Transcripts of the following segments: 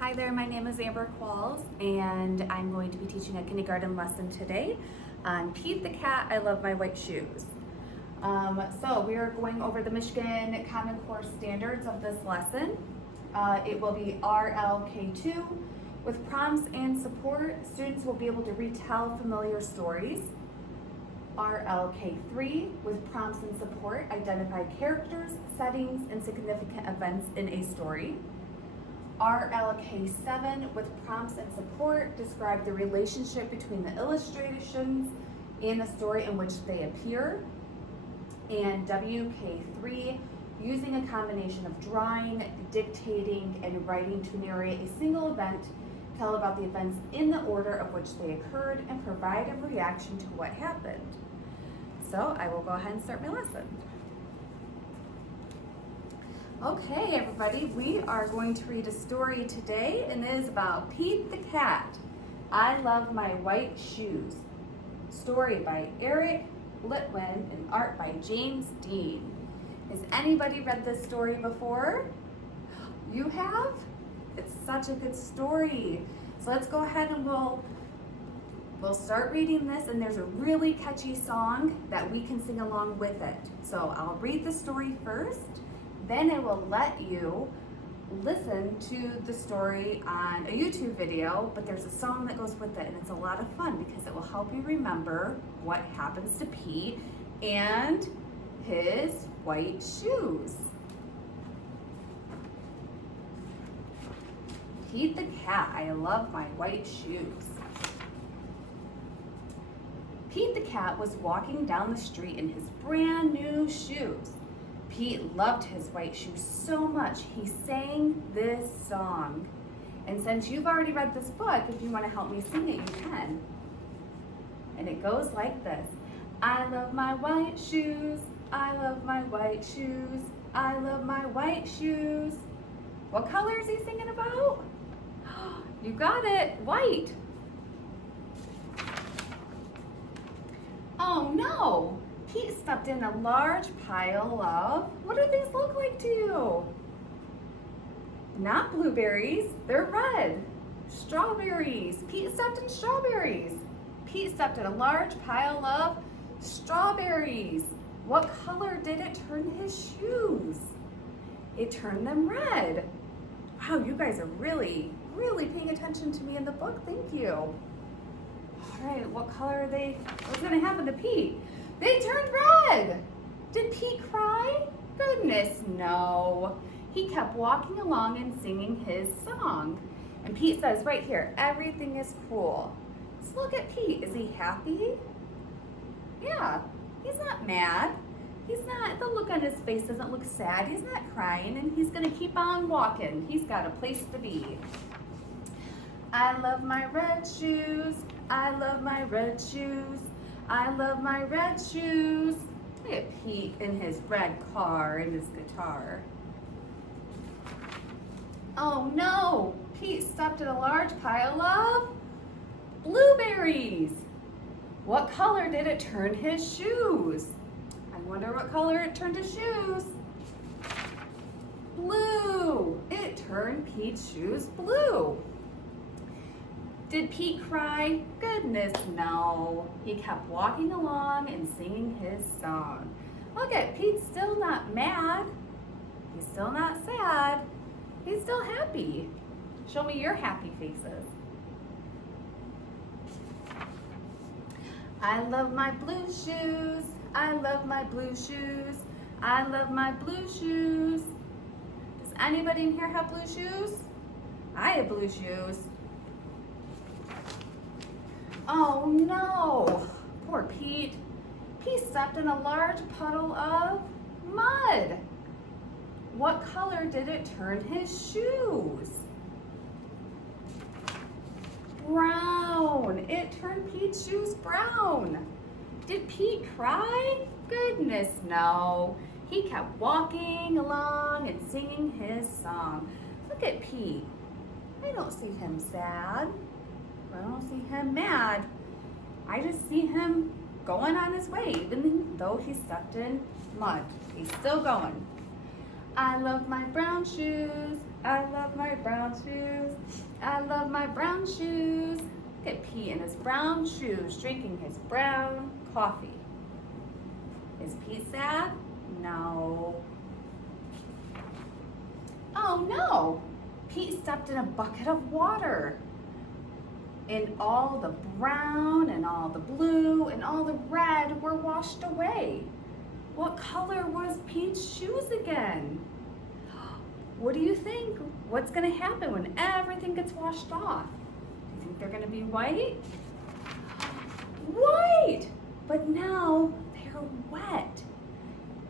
Hi there, my name is Amber Qualls, and I'm going to be teaching a kindergarten lesson today on Pete the Cat, I Love My White Shoes. So we are going over the Michigan Common Core standards of this lesson. It will be RLK2. With prompts and support, students will be able to retell familiar stories. RLK3, with prompts and support, identify characters, settings, and significant events in a story. RLK7, with prompts and support, describe the relationship between the illustrations and the story in which they appear. And WK3, using a combination of drawing, dictating, and writing to narrate a single event, tell about the events in the order of which they occurred, and provide a reaction to what happened. So I will go ahead and start my lesson. Okay, everybody, we are going to read a story today, and it is about Pete the Cat, I Love My White Shoes. Story by Eric Litwin and art by James Dean. Has anybody read this story before? You have? It's such a good story. So let's go ahead and we'll start reading this, and there's a really catchy song that we can sing along with it. So I'll read the story first. Then I will let you listen to the story on a YouTube video, but there's a song that goes with it, and it's a lot of fun because it will help you remember what happens to Pete and his white shoes. Pete the Cat, I Love My White Shoes. Pete the Cat was walking down the street in his brand new shoes. Pete loved his white shoes so much, he sang this song. And since you've already read this book, if you want to help me sing it, you can. And it goes like this. I love my white shoes, I love my white shoes, I love my white shoes. What color is he singing about? You got it, white. Oh no! Pete stepped in a large pile of, what do these look like to you? Not blueberries, they're red. Strawberries. Pete stepped in strawberries. Pete stepped in a large pile of strawberries. What color did it turn his shoes? It turned them red. Wow, you guys are really paying attention to me in the book. Thank you. All right, what color are they? What's gonna happen to Pete? They turned red. Did Pete cry? Goodness, no. He kept walking along and singing his song. And Pete says right here, everything is cool. Let's look at Pete. Is he happy? Yeah, he's not mad. He's not, the look on his face doesn't look sad. He's not crying, and he's gonna keep on walking. He's got a place to be. I love my red shoes. I love my red shoes. I love my red shoes. Look at Pete in his red car and his guitar. Oh no, Pete stepped in a large pile of blueberries. What color did it turn his shoes? I wonder what color it turned his shoes. Blue. It turned Pete's shoes blue. Did Pete cry? Goodness, no. He kept walking along and singing his song. Look at Pete's still not mad. He's still not sad. He's still happy. Show me your happy faces. I love my blue shoes. I love my blue shoes. I love my blue shoes. Does anybody in here have blue shoes? I have blue shoes. Oh no, poor Pete. He stepped in a large puddle of mud. What color did it turn his shoes? Brown. It turned Pete's shoes brown. Did Pete cry? Goodness, no. He kept walking along and singing his song. Look at Pete. I don't see him sad. I don't see him mad. I just see him going on his way, even though he stepped in mud. He's still going. I love my brown shoes. I love my brown shoes. I love my brown shoes. Look at Pete in his brown shoes, drinking his brown coffee. Is Pete sad? No. Oh no! Pete stepped in a bucket of water. And all the brown and all the blue and all the red were washed away. What color was Pete's shoes again? What do you think? What's gonna happen when everything gets washed off? Do you think they're gonna be white? White! But now they're wet.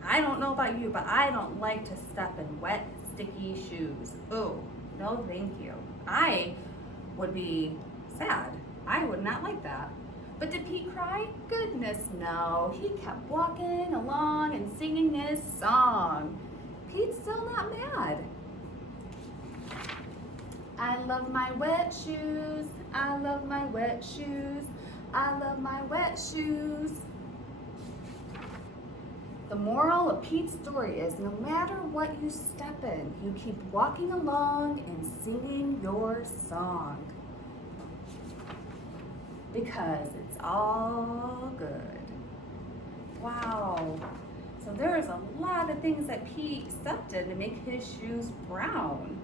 I don't know about you, but I don't like to step in wet, sticky shoes. Oh, no thank you. I would be sad. I would not like that. But did Pete cry? Goodness no. He kept walking along and singing his song. Pete's still not mad. I love my wet shoes. I love my wet shoes. I love my wet shoes. The moral of Pete's story is no matter what you step in, you keep walking along and singing your song. Because it's all good. Wow. So there's a lot of things that Pete stepped in to make his shoes brown.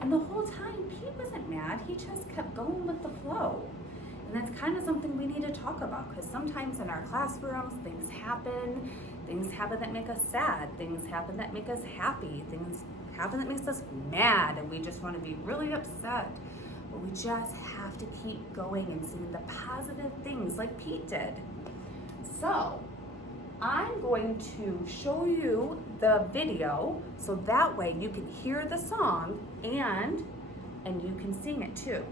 And the whole time, Pete wasn't mad. He just kept going with the flow. And that's kind of something we need to talk about because sometimes in our classrooms, things happen that make us sad, things happen that make us happy, things happen that makes us mad, and we just want to be really upset. But we just have to keep going and seeing the positive things like Pete did. So I'm going to show you the video so that way you can hear the song and you can sing it too.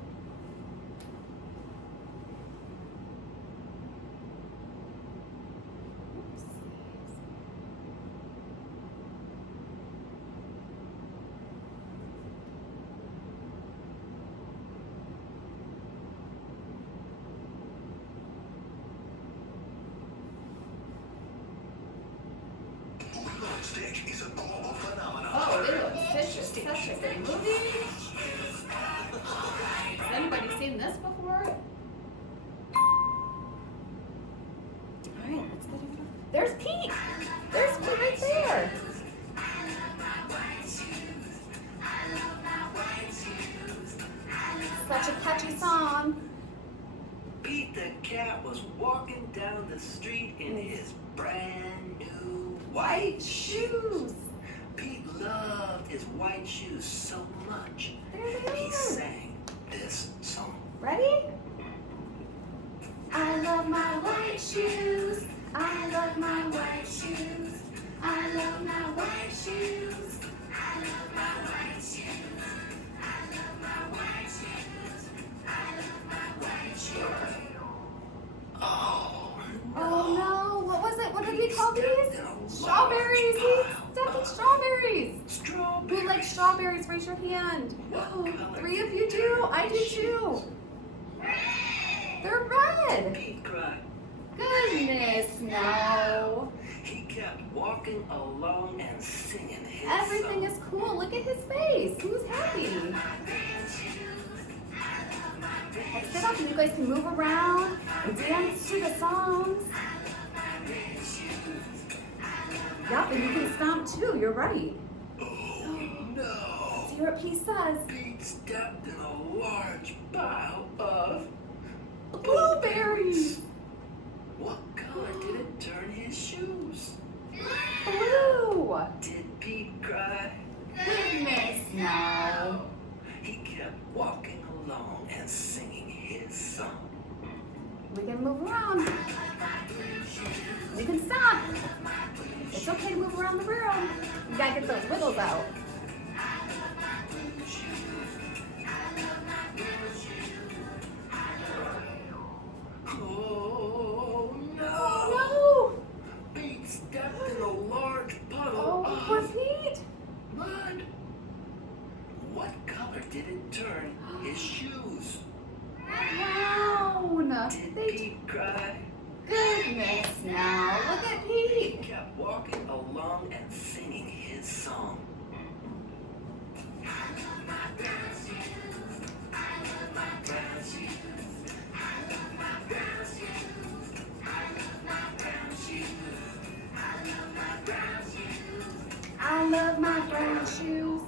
Is a global phenomenon. Oh, Lilo and Stitch is such a good movie. Has anybody seen this before? Alright, let's get into it. There's Pete! There's Pete right there! Such a catchy song. Pete the cat was walking down the street in his brand new white shoes. Pete loved his white shoes so much. There they He are. sang this song. Ready? I love my white shoes. I love my white shoes. I love my white shoes. I love my white shoes. I love my white shoes. I love my white shoes. Oh, Oh no, what was it? What did he call these? in a Strawberries. He large stepped in strawberries. strawberries. Who likes strawberries? Raise your hand. Oh, 3 of you do? I do too. They're red. Pete cried. Goodness, no. He kept walking along and singing his Everything song. is cool. Look at his face. Who's happy? Let's get up and you guys can move around and dance to the songs. Yep, and you can stomp too. You're right. Oh no! See what Pete says. Pete stepped in a large pile of Blueberries. What color did it turn his shoes? Blue. Did Pete cry? Goodness, no. He kept walking along and singing his song. We can move around. We can stop. It's okay to move around the room. You gotta get those wiggles out. Oh no! Oh Pete stepped in a large no! puddle Oh, poor of Pete. mud. What color did it turn his shoes? Brown. Did They Pete cry? Goodness, now look at Pete. He kept walking along and singing his song. wearing shoes?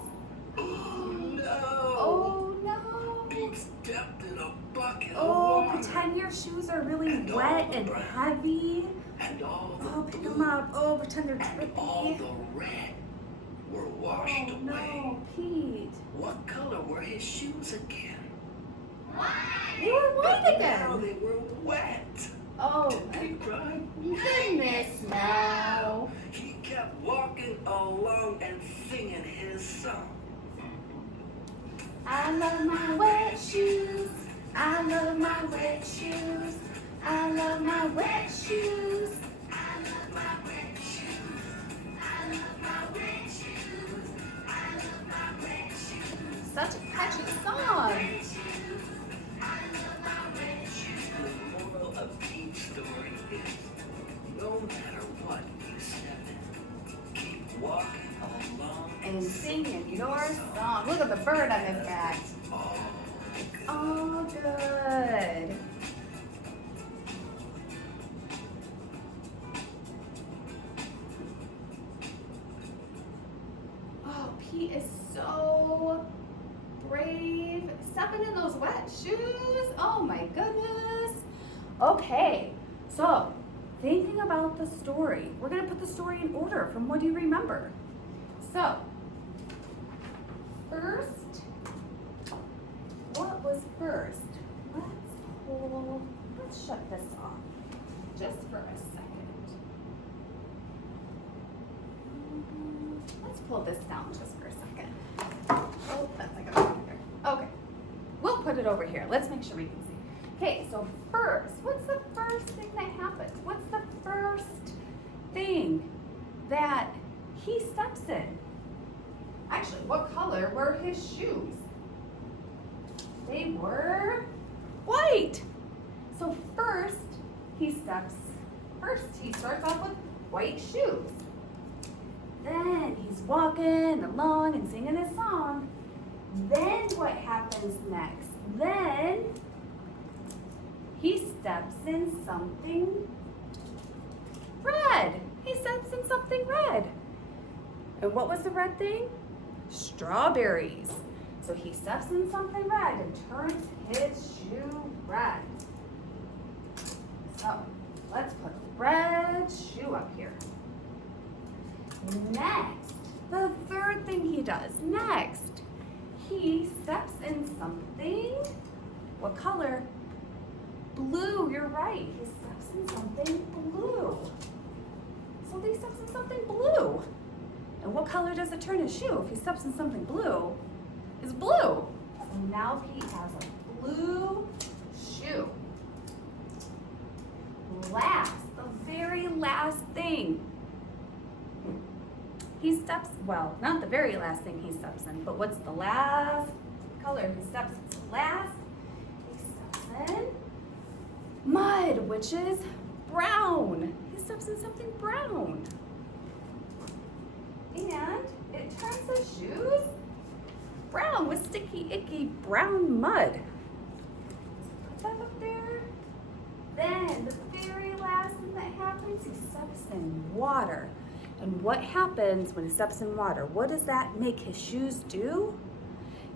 Oh no! Oh no! Pete stepped in a bucket of Oh, water. pretend your shoes are really And all wet the and brown. heavy. And all the Oh, pick them blue up. Oh, pretend they're and all drippy. the red were washed Oh away. no, Pete. What color were his shoes again? They were white But now again. they were wet. Oh, Did Pete cry? goodness, no. He kept walking along and singing his song. I love my wet shoes. I love my wet shoes. I love my wet shoes. I love my wet shoes. I love my wet shoes. I love my wet shoes. Such a catchy song. The moral of Pete's story is, no matter what you step in, keep walking along And singing your song. Look at the bird on his back. all All good. Oh, Pete is so brave. Stepping in those wet shoes. Oh my goodness. Okay, so thinking about the story, we're going to put the story in order from what do you remember. So, first, what was first? Let's shut this off just for a second. Let's pull this down just for a second. Oh, that's like a okay. We'll put it over here. Let's make sure we can see. Okay, so first, what's the first thing that happens? What's the first thing that he steps in? Actually, what color were his shoes? They were white. So first he starts off with white shoes. Then he's walking along and singing his song. Then what happens next? Then he steps in something red. He steps in something red. And what was the red thing? Strawberries. So he steps in something red and turns his shoe red. So let's put a red shoe up here. Next, the third thing he does. Next, he steps in something, what color? Blue, you're right. He steps in something blue. So he steps in something blue. And what color does it turn his shoe if he steps in something blue? It's blue. So now he has a blue shoe. Last, the very last thing. He steps, well, not the very last thing he steps in, but what's the last color he steps in? Last, he steps in mud, which is brown. He steps in something brown. And it turns his shoes brown with sticky, icky brown mud. So put that up there. Then the very last thing that happens, he steps in water. And what happens when he steps in water? What does that make his shoes do?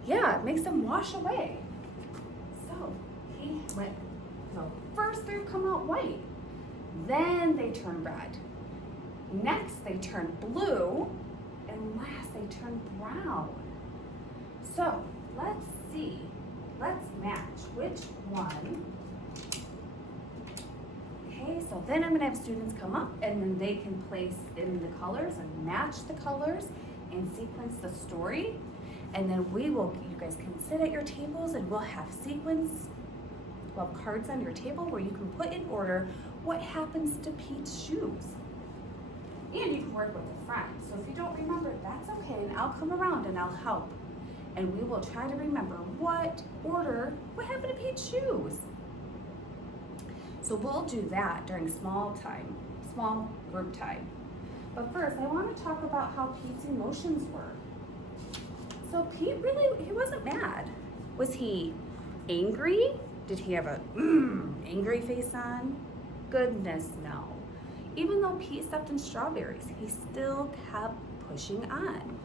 Yeah, it makes them wash away. So he went, so first they come out white, then they turn red. Next they turn blue, and last they turn brown. So let's see, let's match which one. Okay, so then I'm gonna have students come up and then they can place in the colors and match the colors and sequence the story. And then you guys can sit at your tables and we'll have cards on your table where you can put in order what happens to Pete's shoes. And you can work with a friend. So if you don't remember, that's okay, and I'll come around and I'll help. And we will try to remember what happened to Pete's shoes. So we'll do that during small group time. But first, I want to talk about how Pete's emotions were. So Pete he wasn't mad. Was he angry? Did he have a angry face on? Goodness, no. Even though Pete stepped in strawberries, he still kept pushing on.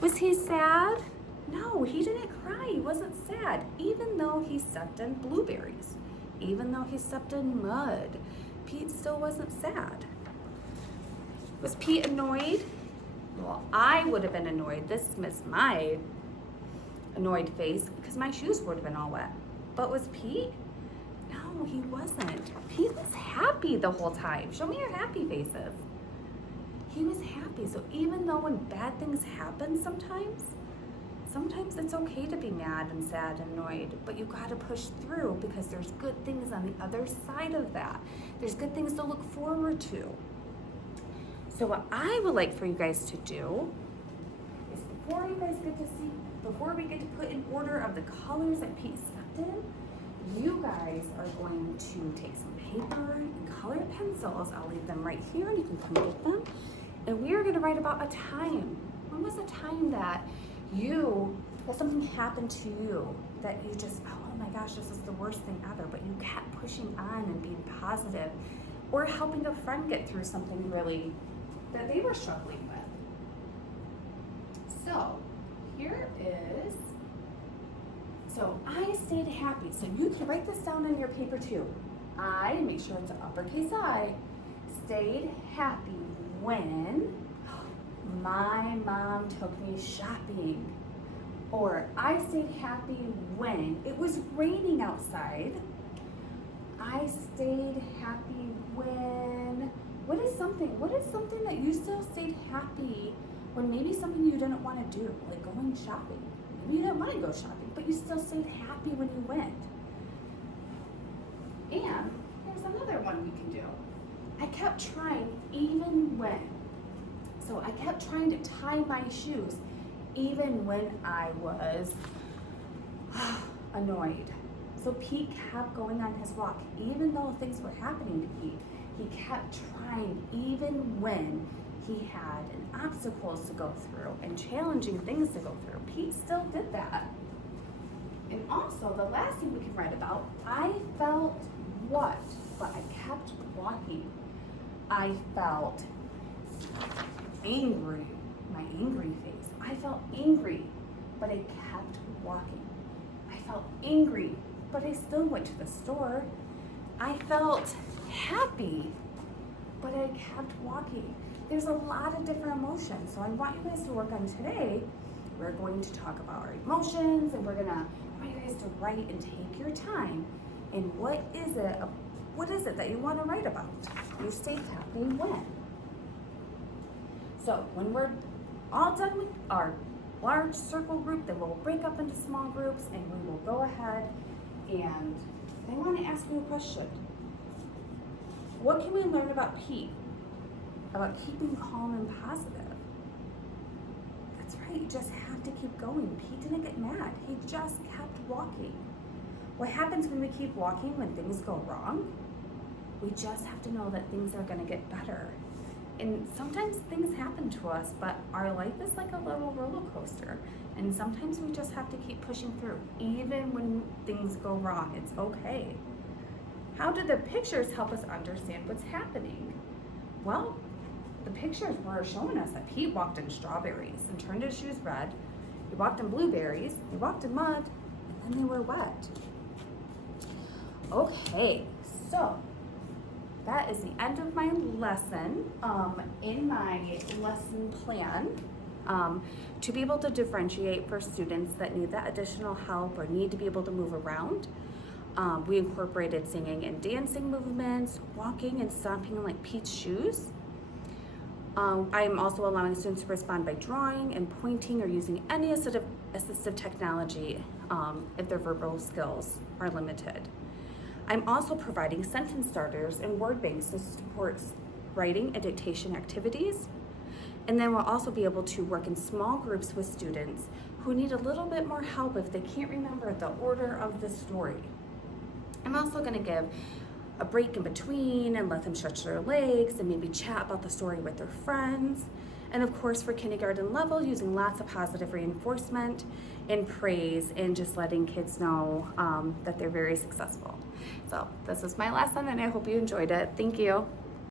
Was he sad? No, he didn't cry. He wasn't sad, even though he stepped in blueberries, even though he stepped in mud. Pete still wasn't sad. Was Pete annoyed? Well, I would have been annoyed. This is my annoyed face because my shoes would have been all wet. But was Pete? No, he wasn't. Pete was happy the whole time. Show me your happy faces. He was happy. So even though when bad things happen sometimes it's okay to be mad and sad and annoyed, but you gotta push through because there's good things on the other side of that. There's good things to look forward to. So what I would like for you guys to do is before we get to put in order of the colors that Pete stepped in, you guys are going to take some paper and colored pencils. I'll leave them right here and you can come get them. And we are gonna write about a time. When was a time that something happened to you that you just, oh my gosh, this is the worst thing ever, but you kept pushing on and being positive, or helping a friend get through something really that they were struggling with. So here is, so I stayed happy. So you can write this down on your paper too. I, make sure it's an uppercase I, stayed happy when my mom took me shopping. Or I stayed happy when it was raining outside. I stayed happy when, what is something that you still stayed happy when maybe something you didn't want to do, like going shopping. Maybe you didn't want to go shopping, but you still stayed happy when you went. And there's another one we can do. I kept trying even when. So I kept trying to tie my shoes even when I was annoyed. So Pete kept going on his walk, even though things were happening to Pete. He kept trying even when he had obstacles to go through and challenging things to go through. Pete still did that. And also, the last thing we can write about, I felt what? But I kept walking. I felt angry, my angry face. I felt angry, but I kept walking. I felt angry, but I still went to the store. I felt happy, but I kept walking. There's a lot of different emotions, so I want you guys to work on today. We're going to talk about our emotions, and we're gonna want you guys to write and take your time. And what is it that you want to write about? You stayed happy when? So when we're all done with our large circle group, then we'll break up into small groups and we will go ahead and I want to ask you a question. What can we learn about Pete? About keeping calm and positive. That's right, you just have to keep going. Pete didn't get mad, he just kept walking. What happens when we keep walking when things go wrong? We just have to know that things are gonna get better. And sometimes things happen to us, but our life is like a little roller coaster. And sometimes we just have to keep pushing through, even when things go wrong. It's okay. How did the pictures help us understand what's happening? Well, the pictures were showing us that Pete walked in strawberries and turned his shoes red. He walked in blueberries, he walked in mud, and then they were wet. Okay, so that is the end of my lesson. In my lesson plan, to be able to differentiate for students that need that additional help or need to be able to move around, we incorporated singing and dancing movements, walking and stomping in like Pete's shoes. I'm also allowing students to respond by drawing and pointing or using any assistive technology if their verbal skills are limited. I'm also providing sentence starters and word banks to support writing and dictation activities. And then we'll also be able to work in small groups with students who need a little bit more help if they can't remember the order of the story. I'm also going to give a break in between and let them stretch their legs and maybe chat about the story with their friends. And of course, for kindergarten level, using lots of positive reinforcement and praise and just letting kids know that they're very successful. So this was my lesson and I hope you enjoyed it. Thank you.